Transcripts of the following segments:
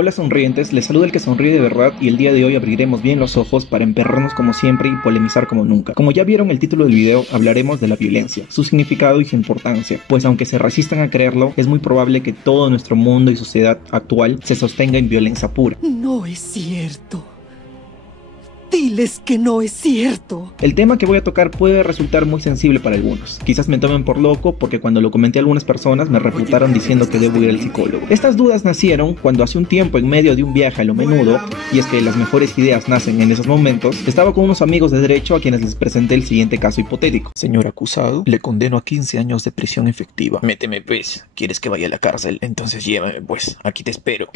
Hola sonrientes, les saluda el que sonríe de verdad y el día de hoy abriremos bien los ojos para emperrarnos como siempre y polemizar como nunca. Como ya vieron el título del video, hablaremos de la violencia, su significado y su importancia, pues aunque se resistan a creerlo, es muy probable que todo nuestro mundo y sociedad actual se sostenga en violencia pura. No es cierto. Diles que no es cierto. El tema que voy a tocar puede resultar muy sensible para algunos. Quizás me tomen por loco porque cuando lo comenté a algunas personas me refutaron diciendo que debo ir al psicólogo. Estas dudas nacieron cuando hace un tiempo, en medio de un viaje a lo menudo, y es que las mejores ideas nacen en esos momentos, estaba con unos amigos de derecho a quienes les presenté el siguiente caso hipotético. Señor acusado, le condeno a 15 años de prisión efectiva. Méteme pues, ¿quieres que vaya a la cárcel? Entonces llévame pues, aquí te espero.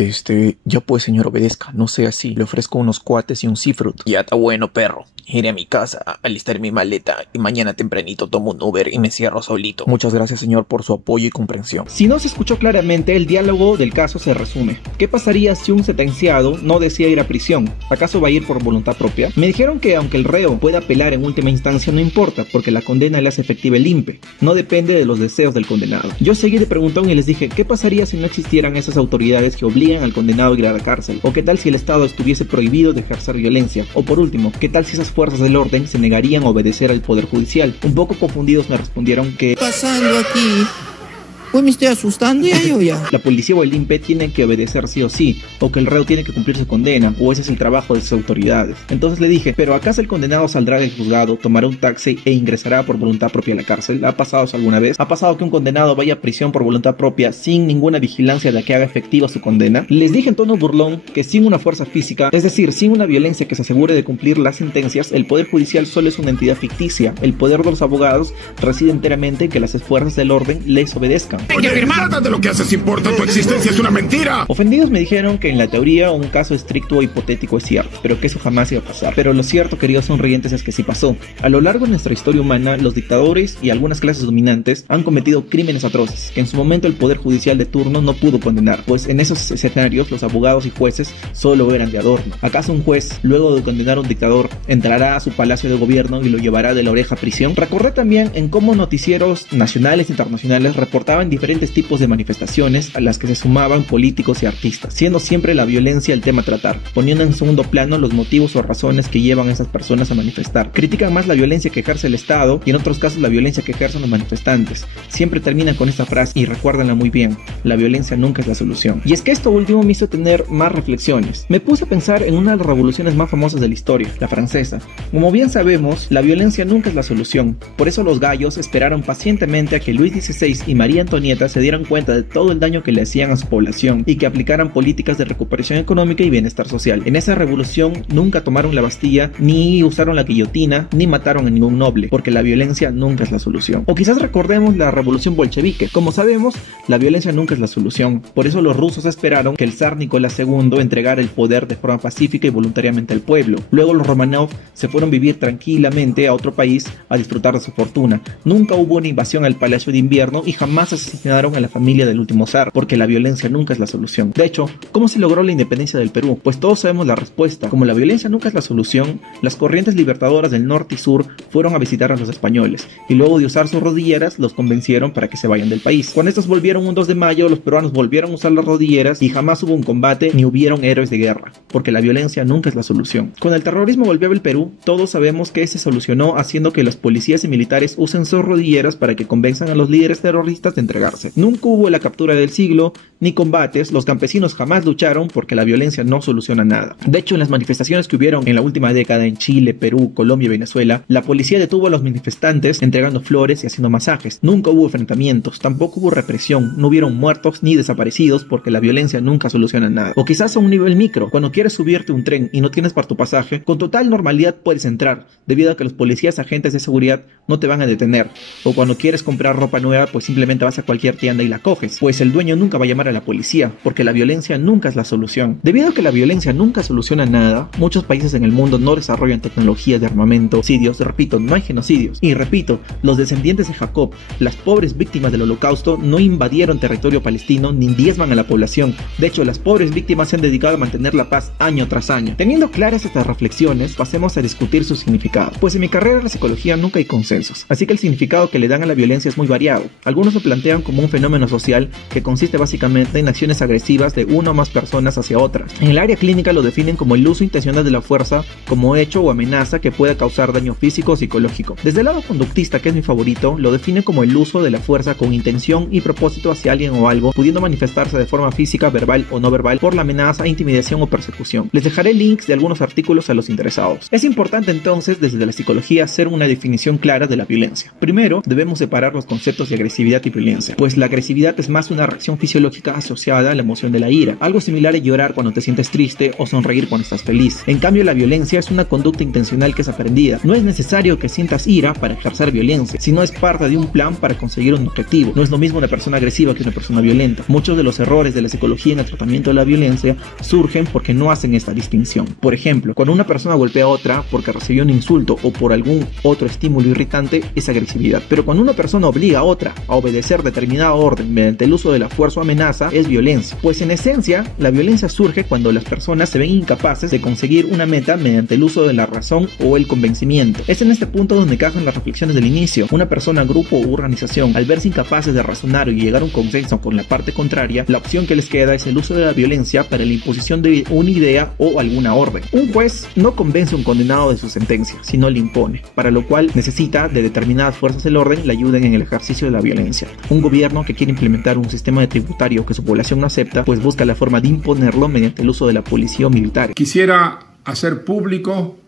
Ya pues señor, obedezca, no sea así. Le ofrezco unos cuates y un seafruit. Ya está bueno, perro. Iré a mi casa a alistar mi maleta y mañana tempranito tomo un Uber y me cierro solito. Muchas gracias, señor, por su apoyo y comprensión. Si no se escuchó claramente, el diálogo del caso se resume. ¿Qué pasaría si un sentenciado no desea ir a prisión? ¿Acaso va a ir por voluntad propia? Me dijeron que aunque el reo pueda apelar en última instancia no importa, porque la condena le hace efectiva el INPE. No depende de los deseos del condenado. Yo seguí de preguntón y les dije, ¿qué pasaría si no existieran esas autoridades que obligan al condenado a ir a la cárcel? ¿O qué tal si el Estado estuviese prohibido de ejercer violencia? O por último, ¿qué tal si esas fuerzas del orden se negarían a obedecer al poder judicial? Un poco confundidos me respondieron que... ¿Qué está pasando aquí? Pues me estoy asustando ya. La policía o el INPE tienen que obedecer sí o sí, o que el reo tiene que cumplir su condena, o ese es el trabajo de sus autoridades. Entonces le dije, ¿pero acaso el condenado saldrá del juzgado, tomará un taxi e ingresará por voluntad propia a la cárcel? ¿Ha pasado eso alguna vez? ¿Ha pasado que un condenado vaya a prisión por voluntad propia sin ninguna vigilancia de que haga efectiva su condena? Les dije en tono burlón que sin una fuerza física, es decir, sin una violencia que se asegure de cumplir las sentencias, el poder judicial solo es una entidad ficticia. El poder de los abogados reside enteramente en que las fuerzas del orden les obedezcan. Oye, nada de lo que haces importa, tu existencia es una mentira. Ofendidos me dijeron que en la teoría un caso estricto o hipotético es cierto, pero que eso jamás iba a pasar. Pero lo cierto, queridos sonrientes, es que sí pasó. A lo largo de nuestra historia humana, los dictadores y algunas clases dominantes han cometido crímenes atroces, que en su momento el poder judicial de turno no pudo condenar, pues en esos escenarios los abogados y jueces solo eran de adorno. ¿Acaso un juez, luego de condenar a un dictador, entrará a su palacio de gobierno y lo llevará de la oreja a prisión? Recordé también en cómo noticieros nacionales e internacionales reportaban diferentes tipos de manifestaciones a las que se sumaban políticos y artistas, siendo siempre la violencia el tema a tratar, poniendo en segundo plano los motivos o razones que llevan a esas personas a manifestar. Critican más la violencia que ejerce el Estado y en otros casos la violencia que ejercen los manifestantes. Siempre terminan con esta frase y recuérdenla muy bien: la violencia nunca es la solución. Y es que esto último me hizo tener más reflexiones. Me puse a pensar en una de las revoluciones más famosas de la historia, la francesa. Como bien sabemos, la violencia nunca es la solución. Por eso los gallos esperaron pacientemente a que Luis XVI y María Antonieta se dieran cuenta de todo el daño que le hacían a su población y que aplicaran políticas de recuperación económica y bienestar social. En esa revolución nunca tomaron la Bastilla, ni usaron la guillotina, ni mataron a ningún noble, porque la violencia nunca es la solución. O quizás recordemos la revolución bolchevique. Como sabemos, la violencia nunca es la solución. Por eso los rusos esperaron que el zar Nicolás II entregara el poder de forma pacífica y voluntariamente al pueblo. Luego los Romanov se fueron a vivir tranquilamente a otro país a disfrutar de su fortuna. Nunca hubo una invasión al Palacio de Invierno y jamás asesinaron a la familia del último zar, porque la violencia nunca es la solución. De hecho, ¿cómo se logró la independencia del Perú? Pues todos sabemos la respuesta. Como la violencia nunca es la solución, las corrientes libertadoras del norte y sur fueron a visitar a los españoles, y luego de usar sus rodilleras, los convencieron para que se vayan del país. Cuando estos volvieron un 2 de mayo, los peruanos volvieron a usar las rodilleras y jamás hubo un combate ni hubieron héroes de guerra, porque la violencia nunca es la solución. Cuando el terrorismo volvió al Perú, todos sabemos que se solucionó haciendo que los policías y militares usen sus rodilleras para que convenzan a los líderes terroristas de entregarse. Nunca hubo la captura del siglo, ni combates. Los campesinos jamás lucharon porque la violencia no soluciona nada. De hecho, en las manifestaciones que hubieron en la última década en Chile, Perú, Colombia y Venezuela, la policía detuvo a los manifestantes entregando flores y haciendo masajes. Nunca hubo enfrentamientos, tampoco hubo represión, no hubieron muertos ni desaparecidos porque la violencia nunca soluciona nada. O quizás a un nivel micro, cuando quieres subirte a un tren y no tienes para tu pasaje, con total normalidad puedes entrar, debido a que los policías agentes de seguridad no te van a detener. O cuando quieres comprar ropa nueva, pues simplemente vas a cualquier tienda y la coges, pues el dueño nunca va a llamar a la policía, porque la violencia nunca es la solución. Debido a que la violencia nunca soluciona nada, muchos países en el mundo no desarrollan tecnologías de armamento, genocidios, repito, no hay genocidios. Y repito, los descendientes de Jacob, las pobres víctimas del holocausto, no invadieron territorio palestino ni diezman a la población. De hecho, las pobres víctimas se han dedicado a mantener la paz año tras año. Teniendo claras estas reflexiones, pasemos a discutir su significado. Pues en mi carrera de la psicología nunca hay consensos, así que el significado que le dan a la violencia es muy variado. Algunos lo plantean definirían como un fenómeno social que consiste básicamente en acciones agresivas de una o más personas hacia otras. En el área clínica lo definen como el uso intencional de la fuerza como hecho o amenaza que pueda causar daño físico o psicológico. Desde el lado conductista, que es mi favorito, lo define como el uso de la fuerza con intención y propósito hacia alguien o algo, pudiendo manifestarse de forma física, verbal o no verbal por la amenaza, intimidación o persecución. Les dejaré links de algunos artículos a los interesados. Es importante entonces desde la psicología hacer una definición clara de la violencia. Primero, debemos separar los conceptos de agresividad y violencia, pues la agresividad es más una reacción fisiológica asociada a la emoción de la ira, algo similar a llorar cuando te sientes triste o sonreír cuando estás feliz. En cambio, la violencia es una conducta intencional que es aprendida. No es necesario que sientas ira para ejercer violencia, sino es parte de un plan para conseguir un objetivo. No es lo mismo una persona agresiva que una persona violenta. Muchos de los errores de la psicología en el tratamiento de la violencia surgen porque no hacen esta distinción. Por ejemplo, cuando una persona golpea a otra porque recibió un insulto o por algún otro estímulo irritante, es agresividad. Pero cuando una persona obliga a otra a obedecer determinada orden mediante el uso de la fuerza o amenaza, es violencia. Pues en esencia, la violencia surge cuando las personas se ven incapaces de conseguir una meta mediante el uso de la razón o el convencimiento. Es en este punto donde cajan las reflexiones del inicio. Una persona, grupo u organización, al verse incapaces de razonar y llegar a un consenso con la parte contraria, la opción que les queda es el uso de la violencia para la imposición de una idea o alguna orden. Un juez no convence a un condenado de su sentencia, sino le impone, para lo cual necesita de determinadas fuerzas del orden le ayuden en el ejercicio de la violencia. Un gobierno que quiere implementar un sistema de tributario que su población no acepta, pues busca la forma de imponerlo mediante el uso de la policía o militar. Quisiera hacer público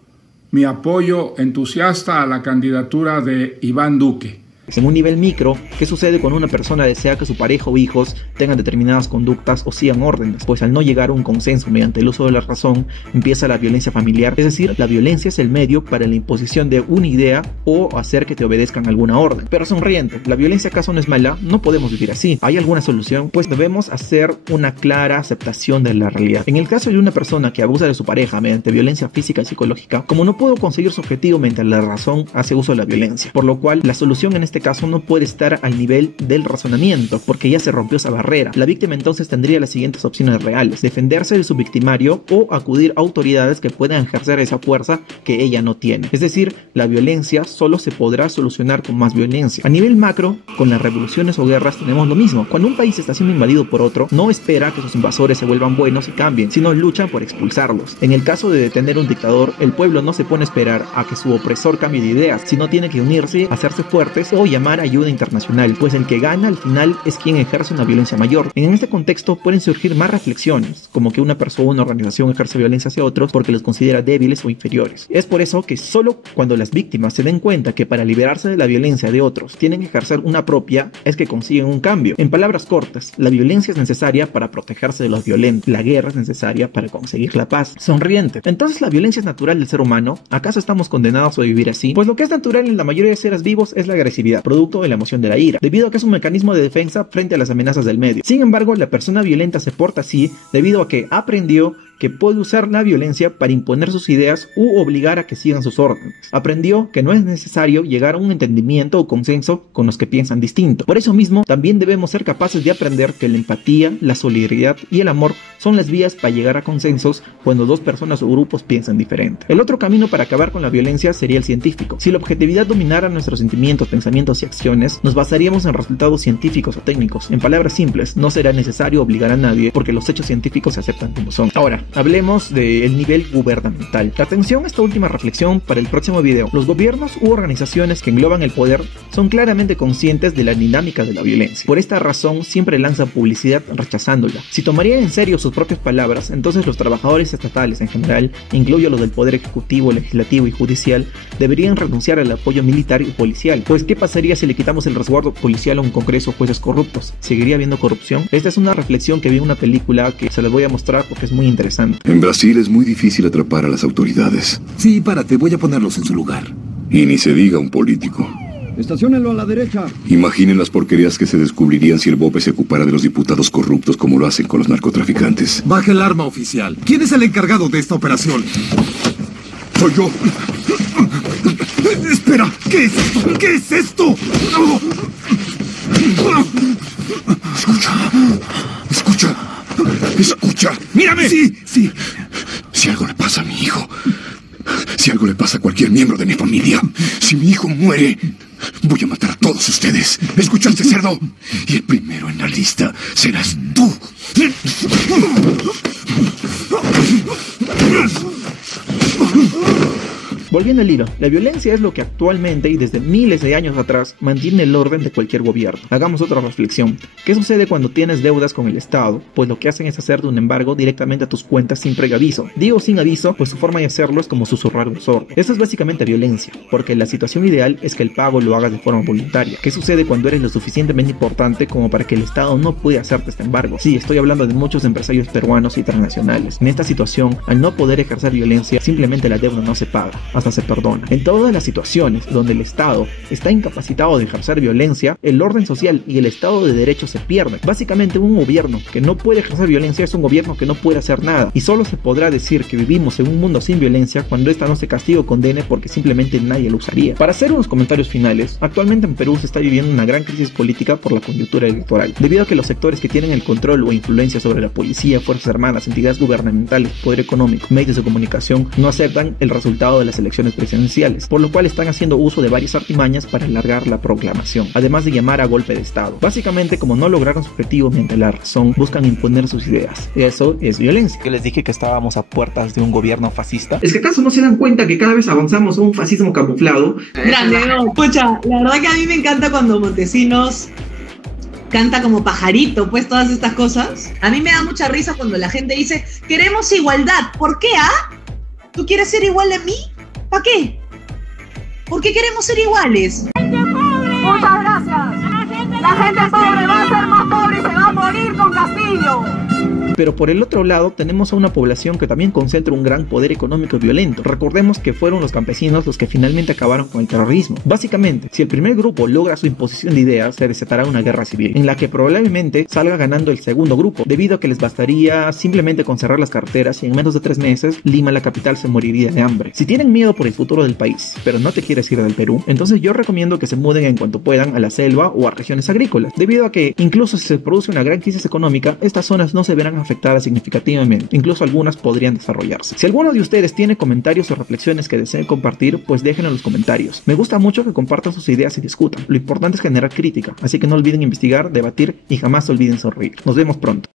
mi apoyo entusiasta a la candidatura de Iván Duque. En un nivel micro, ¿qué sucede cuando una persona desea que su pareja o hijos tengan determinadas conductas o sigan órdenes? Pues al no llegar a un consenso mediante el uso de la razón, empieza la violencia familiar, es decir, la violencia es el medio para la imposición de una idea o hacer que te obedezcan alguna orden. Pero sonriente, ¿la violencia acaso no es mala? No podemos vivir así. ¿Hay alguna solución? Pues debemos hacer una clara aceptación de la realidad. En el caso de una persona que abusa de su pareja mediante violencia física y psicológica, como no pudo conseguir su objetivo mediante la razón, hace uso de la violencia. Por lo cual, la solución en este caso no puede estar al nivel del razonamiento, porque ya se rompió esa barrera. La víctima entonces tendría las siguientes opciones reales: defenderse de su victimario o acudir a autoridades que puedan ejercer esa fuerza que ella no tiene. Es decir, la violencia solo se podrá solucionar con más violencia. A nivel macro, con las revoluciones o guerras tenemos lo mismo. Cuando un país está siendo invadido por otro, no espera que sus invasores se vuelvan buenos y cambien, sino luchan por expulsarlos. En el caso de detener un dictador, el pueblo no se pone a esperar a que su opresor cambie de ideas, sino tiene que unirse, hacerse fuertes o llamar ayuda internacional, pues el que gana al final es quien ejerce una violencia mayor. En este contexto pueden surgir más reflexiones, como que una persona o una organización ejerce violencia hacia otros porque los considera débiles o inferiores. Es por eso que solo cuando las víctimas se den cuenta que para liberarse de la violencia de otros tienen que ejercer una propia, es que consiguen un cambio. En palabras cortas, la violencia es necesaria para protegerse de los violentos, la guerra es necesaria para conseguir la paz. Sonriente. Entonces, ¿la violencia es natural del ser humano? ¿Acaso estamos condenados a vivir así? Pues lo que es natural en la mayoría de seres vivos es la agresividad, producto de la emoción de la ira, debido a que es un mecanismo de defensa frente a las amenazas del medio. Sin embargo, la persona violenta se porta así debido a que aprendió que puede usar la violencia para imponer sus ideas u obligar a que sigan sus órdenes. Aprendió que no es necesario llegar a un entendimiento o consenso con los que piensan distinto. Por eso mismo, también debemos ser capaces de aprender que la empatía, la solidaridad y el amor son las vías para llegar a consensos cuando dos personas o grupos piensan diferente. El otro camino para acabar con la violencia sería el científico. Si la objetividad dominara nuestros sentimientos, pensamientos y acciones, nos basaríamos en resultados científicos o técnicos. En palabras simples, no será necesario obligar a nadie porque los hechos científicos se aceptan como son. Ahora, hablemos del nivel gubernamental. Atención a esta última reflexión para el próximo video. Los gobiernos u organizaciones que engloban el poder son claramente conscientes de la dinámica de la violencia. Por esta razón, siempre lanzan publicidad rechazándola. Si tomarían en serio sus propias palabras, entonces los trabajadores estatales en general, incluyo los del poder ejecutivo, legislativo y judicial, deberían renunciar al apoyo militar y policial. Pues, ¿qué pasaría si le quitamos el resguardo policial a un congreso o jueces corruptos? ¿Seguiría habiendo corrupción? Esta es una reflexión que vi en una película que se las voy a mostrar porque es muy interesante. En Brasil es muy difícil atrapar a las autoridades. Sí, párate, voy a ponerlos en su lugar. Y ni se diga un político. Estaciónenlo a la derecha. Imaginen las porquerías que se descubrirían si el BOPE se ocupara de los diputados corruptos como lo hacen con los narcotraficantes. Baje el arma, oficial. ¿Quién es el encargado de esta operación? ¡Soy yo! ¡Espera! ¿Qué es esto? ¿Qué es esto? Escucha. Escucha. ¡Mírame! Sí. Si algo le pasa a mi hijo, si algo le pasa a cualquier miembro de mi familia, si mi hijo muere, Voy a matar a todos ustedes. ¿Escuchaste, cerdo? Y el primero en la lista serás tú. Volviendo al hilo, la violencia es lo que actualmente y desde miles de años atrás mantiene el orden de cualquier gobierno. Hagamos otra reflexión. ¿Qué sucede cuando tienes deudas con el Estado? Pues lo que hacen es hacerte un embargo directamente a tus cuentas sin previo aviso. Digo sin aviso, pues su forma de hacerlo es como susurrar un sordo. Esto es básicamente violencia, porque la situación ideal es que el pago lo hagas de forma voluntaria. ¿Qué sucede cuando eres lo suficientemente importante como para que el Estado no pueda hacerte este embargo? Sí, estoy hablando de muchos empresarios peruanos y internacionales. En esta situación, al no poder ejercer violencia, simplemente la deuda no se paga, hasta se perdona. En todas las situaciones donde el Estado está incapacitado de ejercer violencia, el orden social y el Estado de Derecho se pierden. Básicamente, un gobierno que no puede ejercer violencia es un gobierno que no puede hacer nada, y solo se podrá decir que vivimos en un mundo sin violencia cuando esta no se castigue o condene, porque simplemente nadie lo usaría. Para hacer unos comentarios finales, actualmente en Perú se está viviendo una gran crisis política por la coyuntura electoral, debido a que los sectores que tienen el control o influencia sobre la policía, fuerzas armadas, entidades gubernamentales, poder económico, medios de comunicación, no aceptan el resultado de las elecciones presidenciales, por lo cual están haciendo uso de varias artimañas para alargar la proclamación, además de llamar a golpe de Estado. Básicamente, como no lograron su objetivo mediante la razón, buscan imponer sus ideas. Eso es violencia. Yo les dije que estábamos a puertas de un gobierno fascista. ¿Es que acaso no se dan cuenta que cada vez avanzamos a un fascismo camuflado? Grande, no. Escucha, la verdad que a mí me encanta cuando Montesinos canta como pajarito, pues todas estas cosas. A mí me da mucha risa cuando la gente dice, queremos igualdad. ¿Por qué, ¿Tú quieres ser igual a mí? ¿Para qué? ¿Por qué queremos ser iguales? Muchas gracias. La gente pobre va a ser más pobre y se va a morir con Castillo. Pero por el otro lado tenemos a una población que también concentra un gran poder económico y violento. Recordemos que fueron los campesinos los que finalmente acabaron con el terrorismo. Básicamente, si el primer grupo logra su imposición de ideas, se desatará una guerra civil, en la que probablemente salga ganando el segundo grupo, debido a que les bastaría simplemente con cerrar las carreteras y en menos de 3 meses, Lima, la capital, se moriría de hambre. Si tienen miedo por el futuro del país, pero no te quieres ir del Perú, entonces yo recomiendo que se muden en cuanto puedan a la selva o a regiones agrícolas, debido a que incluso si se produce una gran crisis económica, estas zonas no se verán afectadas significativamente, incluso algunas podrían desarrollarse. Si alguno de ustedes tiene comentarios o reflexiones que deseen compartir, pues déjenlo en los comentarios. Me gusta mucho que compartan sus ideas y discutan. Lo importante es generar crítica, así que no olviden investigar, debatir y jamás olviden sonreír. Nos vemos pronto.